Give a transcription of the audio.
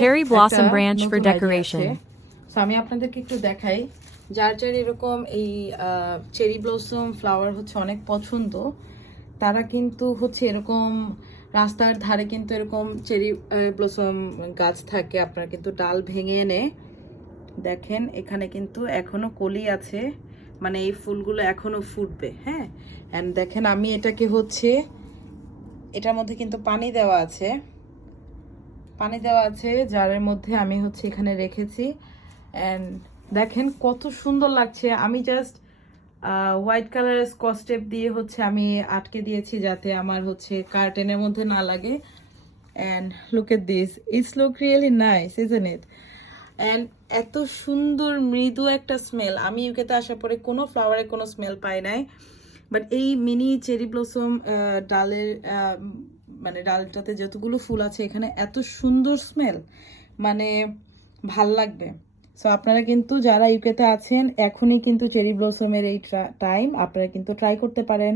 cherry blossom একটা branch for নতুন idea decoration. আছে। So, আমি আপনাদেরকে একটু দেখাই, যার যার এরকম এই চেরি ব্লসম ফ্লাওয়ার হচ্ছে অনেক পছন্দ, তারা কিন্তু হচ্ছে এরকম রাস্তার ধারে কিন্তু এরকম চেরি ব্লসম গাছ থাকে, আপনারা কিন্তু ডাল ভেঙে এনে দেখেন এখানে কিন্তু এখনো কলি আছে, মানে এই ফুলগুলো এখনো ফুটবে। হ্যাঁ, এন্ড দেখেন আমি এটাকে হচ্ছে, এটার মধ্যে কিন্তু পানি দেওয়া আছে, জারের মধ্যে আমি হচ্ছে এখানে রেখেছি। এন্ড দেখেন কত সুন্দর লাগছে। আমি জাস্ট হোয়াইট কালারের স্কচ টেপ দিয়ে হচ্ছে আমি আটকে দিয়েছি যাতে আমার হচ্ছে কার্টেনের মধ্যে না লাগে। And look at this, it's look really nice, isn't it? And এত সুন্দর মৃদু একটা স্মেল, আমি ইউকেতে আসার পরে কোনো ফ্লাওয়ারের কোনো স্মেল পাই নাই, বাট এই মিনি চেরি ব্লসম ডালের মানে ডালটাতে যতগুলো ফুল আছে এখানে এত সুন্দর স্মেল, মানে ভাল লাগবে। সো আপনারা কিন্তু যারা ইউকেতে আছেন এখনই কিন্তু চেরি ব্লসমের এই টাইম, আপনারা কিন্তু ট্রাই করতে পারেন।